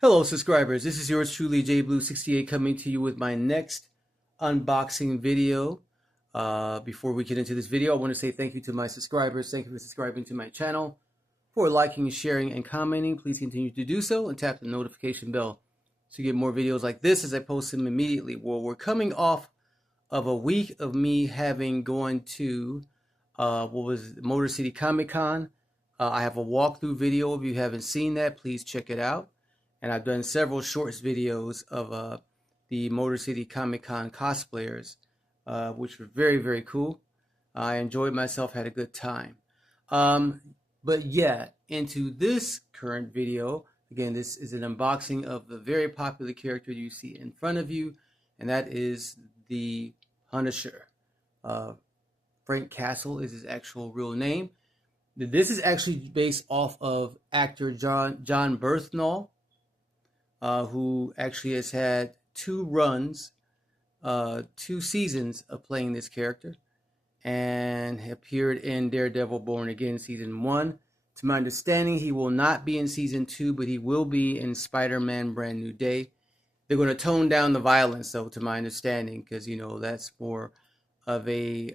Hello subscribers, this is yours truly JBlue68 coming to you with my next unboxing video. Before we get into this video, I want to say thank you to my subscribers. Thank you for subscribing to my channel, for liking, sharing, and commenting. Please continue to do so and tap the notification bell to get more videos like this as I post them immediately. Well, we're coming off of a week of me having gone to Motor City Comic Con. I have a walkthrough video. If you haven't seen that, please check it out. And I've done several shorts videos of the Motor City Comic Con cosplayers, which were very, very cool. I enjoyed myself, had a good time. But yeah, into this current video, again, this is an unboxing of the very popular character you see in front of you, and that is the Punisher. Frank Castle is his actual real name. This is actually based off of actor John Berthnal, who actually has had two seasons of playing this character, and appeared in Daredevil Born Again season 1. To my understanding, he will not be in season 2, but he will be in Spider-Man Brand New Day. They're going to tone down the violence, though, to my understanding, because, you know, that's more of a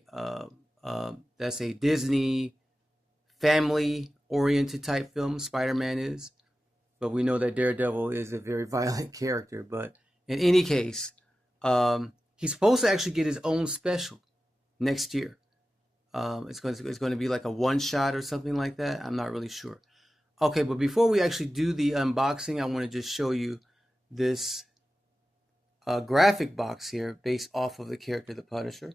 that's a Disney family-oriented type film, Spider-Man is. But we know that Daredevil is a very violent character. But in any case, he's supposed to actually get his own special next year. It's going to be like a one-shot or something like that. I'm not really sure. Okay, but before we actually do the unboxing, I want to just show you this graphic box here based off of the character, the Punisher,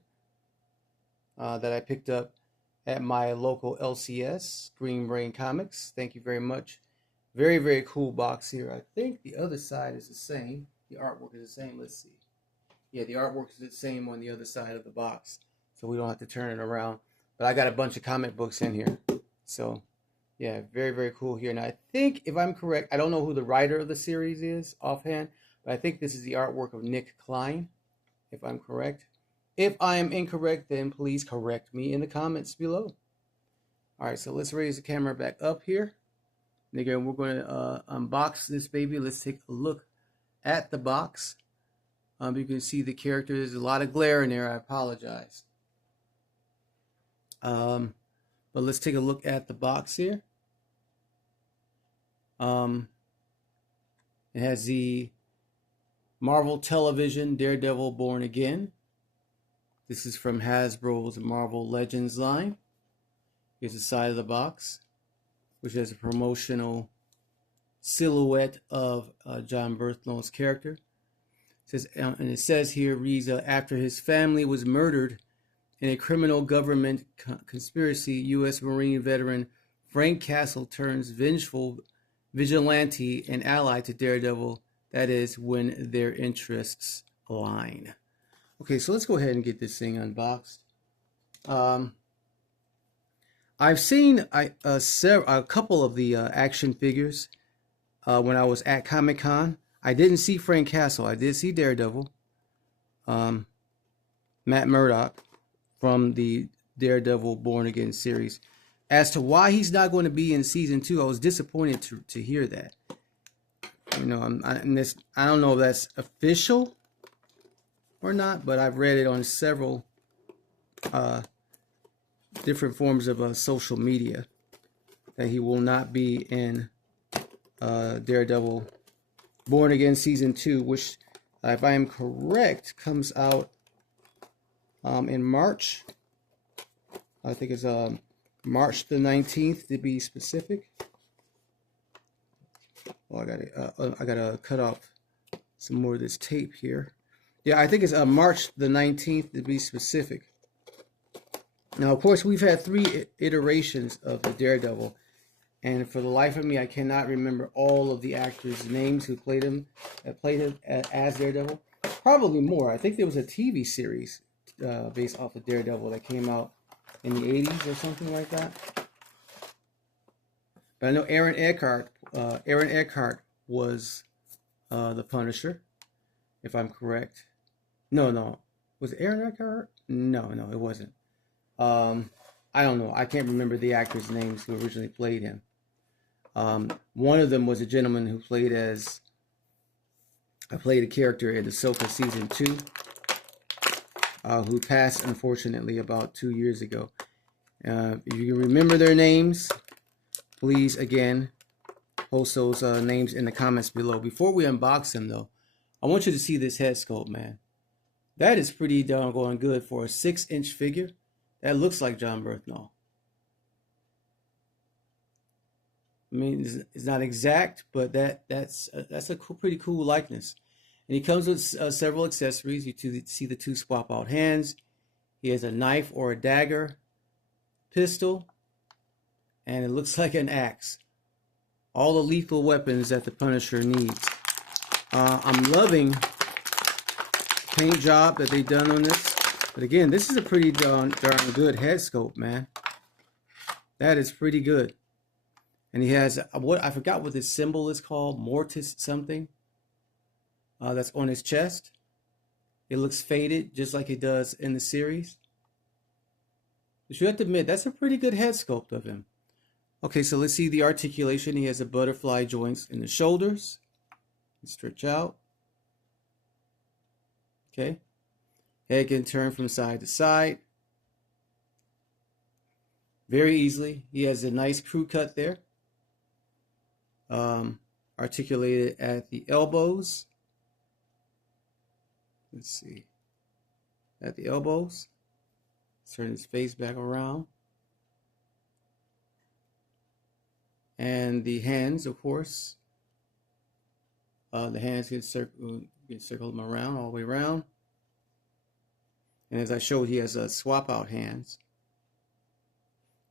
that I picked up at my local LCS, Green Brain Comics. Thank you very much. Very, very cool box here. I think the other side is the same. The artwork is the same. Let's see. Yeah, the artwork is the same on the other side of the box, so we don't have to turn it around. But I got a bunch of comic books in here. So, yeah, very, very cool here. And I think, if I'm correct, I don't know who the writer of the series is offhand, but I think this is the artwork of Nick Klein, if I'm correct. If I am incorrect, then please correct me in the comments below. All right, so let's raise the camera back up here. And again, we're going to unbox this baby. Let's take a look at the box. You can see the character. There's a lot of glare in there. I apologize. But let's take a look at the box here. It has the Marvel Television Daredevil Born Again. This is from Hasbro's Marvel Legends line. Here's the side of the box, which has a promotional silhouette of John Berthnal's character. It says, and it says here, reads, after his family was murdered in a criminal government conspiracy, U.S. Marine veteran Frank Castle turns vengeful vigilante and ally to Daredevil. That is when their interests align. Okay, so let's go ahead and get this thing unboxed. I've seen a couple of the action figures when I was at Comic-Con. I didn't see Frank Castle. I did see Daredevil. Matt Murdock from the Daredevil Born Again series. As to why he's not going to be in season 2, I was disappointed to hear that. You know, I don't know if that's official or not, but I've read it on several different forms of social media that he will not be in Daredevil Born Again season 2, which, if I am correct, comes out in March. I think it's March the 19th to be specific. Oh, I gotta cut off some more of this tape here. Yeah, I think it's March the 19th to be specific. Now, of course, we've had 3 iterations of the Daredevil, and for the life of me, I cannot remember all of the actors' names who played him as Daredevil. Probably more. I think there was a TV series based off of Daredevil that came out in the 80s or something like that. But I know Aaron Eckhart was the Punisher, if I'm correct. No. Was it Aaron Eckhart? No, it wasn't. I don't know. I can't remember the actors' names who originally played him. One of them was a gentleman who played as I played a character in Ahsoka Season 2 who passed, unfortunately, about 2 years ago. If you can remember their names, please, again, post those names in the comments below. Before we unbox them, though, I want you to see this head sculpt, man. That is pretty doggone good for a 6-inch figure. That looks like Jon Berthnal. I mean, it's not exact, but that's a pretty cool likeness. And he comes with several accessories. You see the 2 swap out hands. He has a knife or a dagger, pistol, and it looks like an axe. All the lethal weapons that the Punisher needs. I'm loving the paint job that they've done on this. But again, this is a pretty darn good head sculpt, man. That is pretty good. And he has what I forgot what this symbol is called, Mortis something. That's on his chest. It looks faded, just like it does in the series. But you have to admit, that's a pretty good head sculpt of him. Okay, so let's see the articulation. He has a butterfly joints in the shoulders. Stretch out. Okay. Head can turn from side to side very easily. He has a nice crew cut there. Articulated at the elbows. Let's see. At the elbows. Turn his face back around. And the hands, of course. The hands can circle them around, all the way around. And as I showed, he has swap out hands.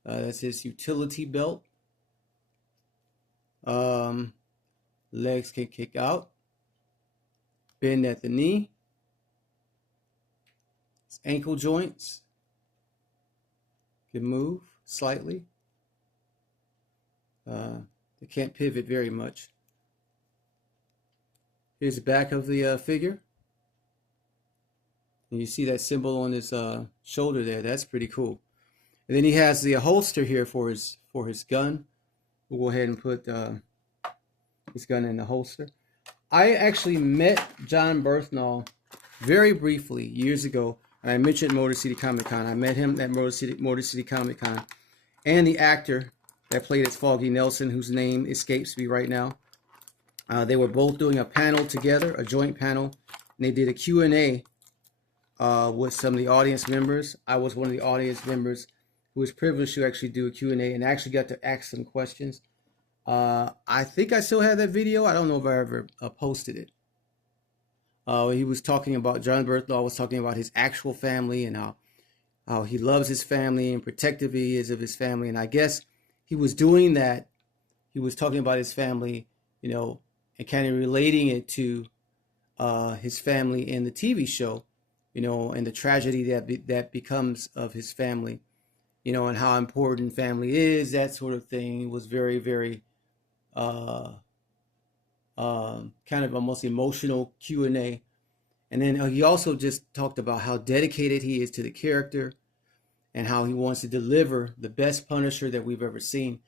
That's his utility belt. Legs can kick out. Bend at the knee. His ankle joints can move slightly. They can't pivot very much. Here's the back of the figure. And you see that symbol on his shoulder there. That's pretty cool. And then he has the holster here for his gun. We'll go ahead and put his gun in the holster. I actually met Jon Berthnal very briefly years ago. And I mentioned Motor City Comic Con. I met him at Motor City Comic Con. And the actor that played as Foggy Nelson, whose name escapes me right now. They were both doing a panel together, a joint panel. And they did a Q&A with some of the audience members. I was one of the audience members who was privileged to actually do a Q&A and actually got to ask some questions. I think I still have that video. I don't know if I ever posted it. He was talking about, Jon Berthnal was talking about his actual family and how he loves his family and protective he is of his family. And I guess he was doing that. He was talking about his family, you know, and kind of relating it to his family in the TV show, you know, and the tragedy that becomes of his family, you know, and how important family is, that sort of thing. It was very, very kind of almost emotional Q&A. And then he also just talked about how dedicated he is to the character and how he wants to deliver the best Punisher that we've ever seen.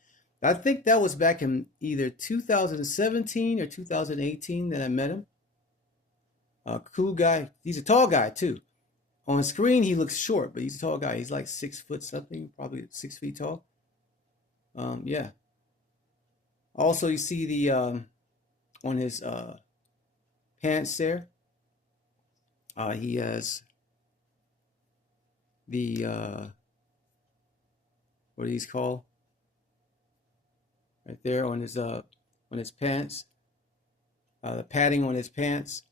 I think that was back in either 2017 or 2018 that I met him. Cool guy. He's a tall guy too. On screen he looks short, but he's a tall guy. He's like 6 foot something, probably 6 feet tall. Yeah. Also, you see the on his pants there. He has the what are these called? Right there on his pants. The padding on his pants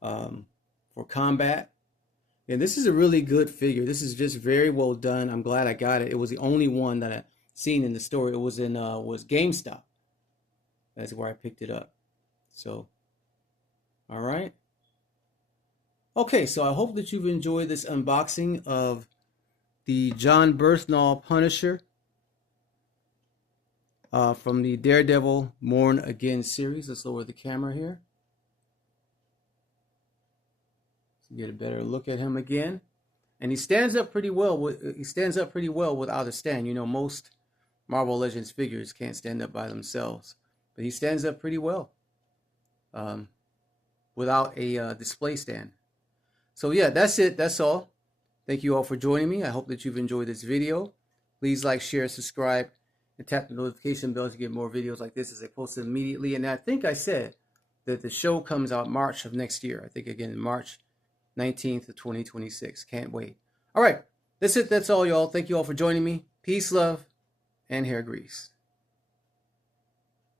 for combat. And this is a really good figure. This is just very well done. I'm glad I got it. It was the only one that I seen in the store. It was in was GameStop. That's where I picked it up. So, all right. Okay, so I hope that you've enjoyed this unboxing of the Jon Berthnal Punisher from the Daredevil Born Again series. Let's lower the camera here. Get a better look at him again, and he stands up pretty well. Without a stand. You know, most Marvel Legends figures can't stand up by themselves, but he stands up pretty well. without a display stand. So yeah, that's it. That's all. Thank you all for joining me. I hope that you've enjoyed this video. Please like, share, subscribe, and tap the notification bell to get more videos like this as I post them immediately. And I think I said that the show comes out March of next year. I think again, March 19th of 2026. Can't wait. All right. That's it. That's all, y'all. Thank you all for joining me. Peace, love, and hair grease.